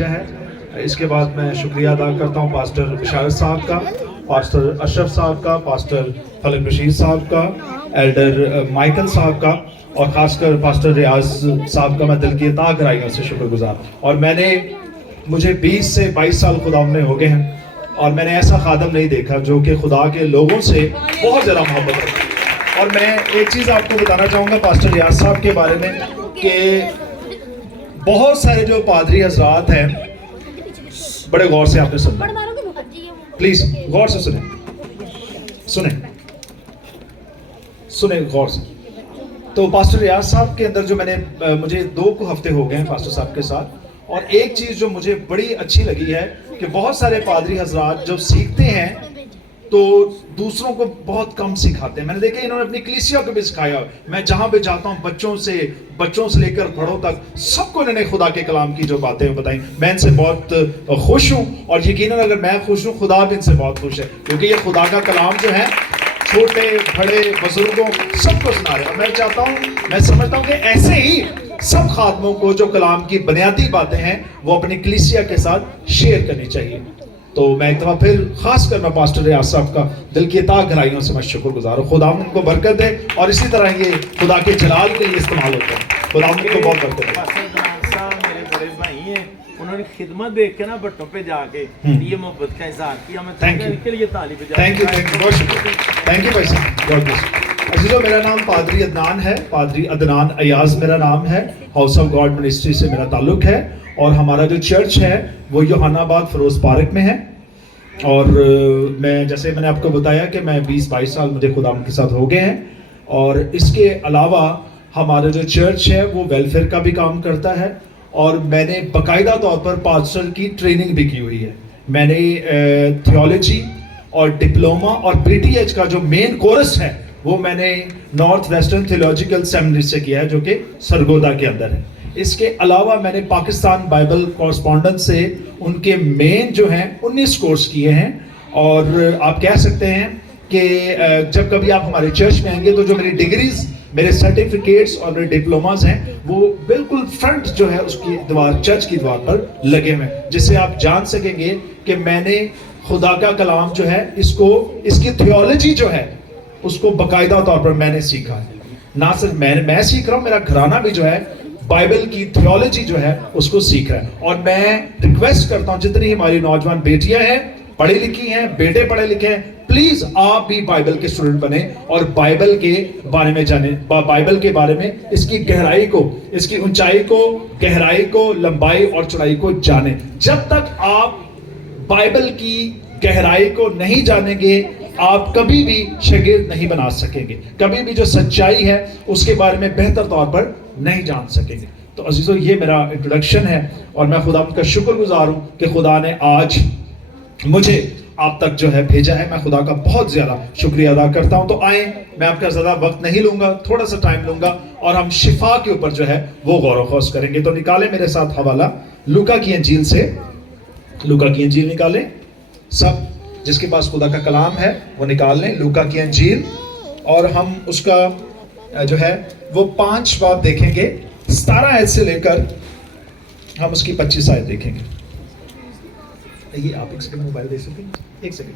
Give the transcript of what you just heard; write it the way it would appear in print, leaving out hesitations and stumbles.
ہے. اس کے بعد میں شکریہ ادا کرتا ہوں پاسٹر بشارت صاحب کا, پاسٹر اشرف صاحب کا, پاسٹر فلک رشید صاحب کا, ایلڈر مائیکل صاحب کا, اور خاص کر پاسٹر ریاض صاحب کا میں دل کی عطا گرائیوں سے شکر گزار. اور مجھے 20 سے 22 سال خدا میں ہو گئے ہیں, اور میں نے ایسا خادم نہیں دیکھا جو کہ خدا کے لوگوں سے بہت زیادہ محبت رکھتا. اور میں ایک چیز آپ کو بتانا چاہوں گا پاسٹر ریاض صاحب کے بارے میں, کہ بہت سارے جو پادری حضرات ہیں, بڑے غور سے آپ نے سننا, پلیز غور سے سنیں غور سے. تو پاسٹر ریاض صاحب کے اندر جو مجھے 2 ہفتے ہو گئے ہیں پاسٹر صاحب کے ساتھ, اور ایک چیز جو مجھے بڑی اچھی لگی ہے کہ بہت سارے پادری حضرات جب سیکھتے ہیں تو دوسروں کو بہت کم سکھاتے ہیں. میں نے دیکھا انہوں نے اپنی کلیسیا کو بھی سکھایا. میں جہاں بھی جاتا ہوں بچوں سے لے کر بڑوں تک سب کو انہوں نے خدا کے کلام کی جو باتیں بتائیں. میں ان سے بہت خوش ہوں, اور یقیناً اگر میں خوش ہوں خدا بھی ان سے بہت خوش ہے, کیونکہ یہ خدا کا کلام جو ہے چھوٹے بڑے بزرگوں سب کو سنا رہے ہیں. اور میں سمجھتا ہوں کہ ایسے ہی سب خادموں کو جو کلام کی بنیادی باتیں ہیں وہ اپنی کلیسیا کے ساتھ شیئر کرنی چاہیے. تو میں ایک دفعہ پھر خاص کر میں پاسٹر ریاض صاحب کا دل کی عطا گہرائیوں سے میں شکر گزار ہوں. خدا ان کو برکت دے, اور اسی طرح یہ خدا کے جلال کے لیے استعمال ہوتا ہے. خدا ان کو بہت برکت دے. میرے بڑے بھائی ہیں, انہوں نے خدمت دیکھ کے نا بٹوں پہ جا کے یہ محبت کا اظہار کیا. میں ان کے لیے تالی بجا. تھینک یو بہت شکریہ. تھینک یو بھائی صاحب, گاڈ بلیس. عزیزو, میرا نام پادری عدنان ہے, پادری عدنان ایاز میرا نام ہے. ہاؤس آف گاڈ منسٹری سے میرا تعلق ہے, اور ہمارا جو چرچ ہے وہ یوحنا آباد فیروز پارک میں ہے. اور جیسے میں نے آپ کو بتایا کہ میں 20-22 سال مجھے خدا کے ساتھ ہو گئے ہیں. اور اس کے علاوہ ہمارا جو چرچ ہے وہ ویلفیئر کا بھی کام کرتا ہے, اور میں نے باقاعدہ طور پر پاسٹر کی ٹریننگ بھی کی ہوئی ہے. میں نے تھیولوجی اور ڈپلوما اور PTH کا جو مین کورس ہے وہ میں نے نارتھ ویسٹرن تھیولوجیکل سیمنری سے کیا ہے, جو کہ سرگودا کے اندر ہے. اس کے علاوہ میں نے پاکستان بائبل کورسپونڈنس سے ان کے مین جو ہیں 19 کورس کیے ہیں. اور آپ کہہ سکتے ہیں کہ جب کبھی آپ ہمارے چرچ میں آئیں گے تو جو میری ڈگریز, میرے سرٹیفکیٹس اور میرے ڈپلوماز ہیں وہ بالکل فرنٹ جو ہے اس کی دیوار, چرچ کی دیوار پر لگے ہوئے ہیں, جس سے آپ جان سکیں گے کہ میں نے خدا کا کلام جو ہے اس کی تھیولوجی جو ہے اس کو باقاعدہ طور پر میں نے سیکھا ہے. نہ صرف میں سیکھ رہا ہوں, میرا گھرانہ بھی جو ہے بائبل کی تھیولوجی جو ہے اس کو سیکھ رہا ہے. اور میں ریکویسٹ کرتا ہوں جتنی ہماری نوجوان بیٹیاں ہیں, پڑھی لکھی ہیں, بیٹے پڑھے لکھے ہیں, پلیز آپ بھی بائبل کے اسٹوڈنٹ بنیں اور بائبل کے بارے میں جانیں, بائبل کے بارے میں اس کی گہرائی کو, اس کی اونچائی کو, گہرائی کو, لمبائی اور چوڑائی کو جانیں. جب تک آپ بائبل کی گہرائی کو نہیں جانیں گے آپ کبھی بھی شاگرد نہیں بنا سکیں گے, کبھی بھی جو سچائی ہے اس کے بارے میں بہتر طور پر نہیں جان سکیں گے. تو عزیزو, یہ میرا انٹروڈکشن ہے, اور میں خدا کا شکر گزار ہوں کہ خدا نے آج مجھے آپ تک جو ہے بھیجا ہے. میں خدا کا بہت زیادہ شکریہ ادا کرتا ہوں. تو آئیں, میں آپ کا زیادہ وقت نہیں لوں گا, تھوڑا سا ٹائم لوں گا, اور ہم شفا کے اوپر جو ہے وہ غور و خوض کریں گے. تو نکالیں میرے ساتھ حوالہ لوکا کی انجیل سے, لوکا کی انجیل نکالیں. سب جس کے پاس خدا کا کلام ہے وہ نکال لیں, لوکا کی انجیل. اور ہم اس کا جو ہے وہ 5 باب دیکھیں گے, 17 آیت سے لے کر ہم اس کی 25 آیت دیکھیں گے. یہ آپ ایک سیکنڈ موبائل دے سکیں, ایک سیکنڈ.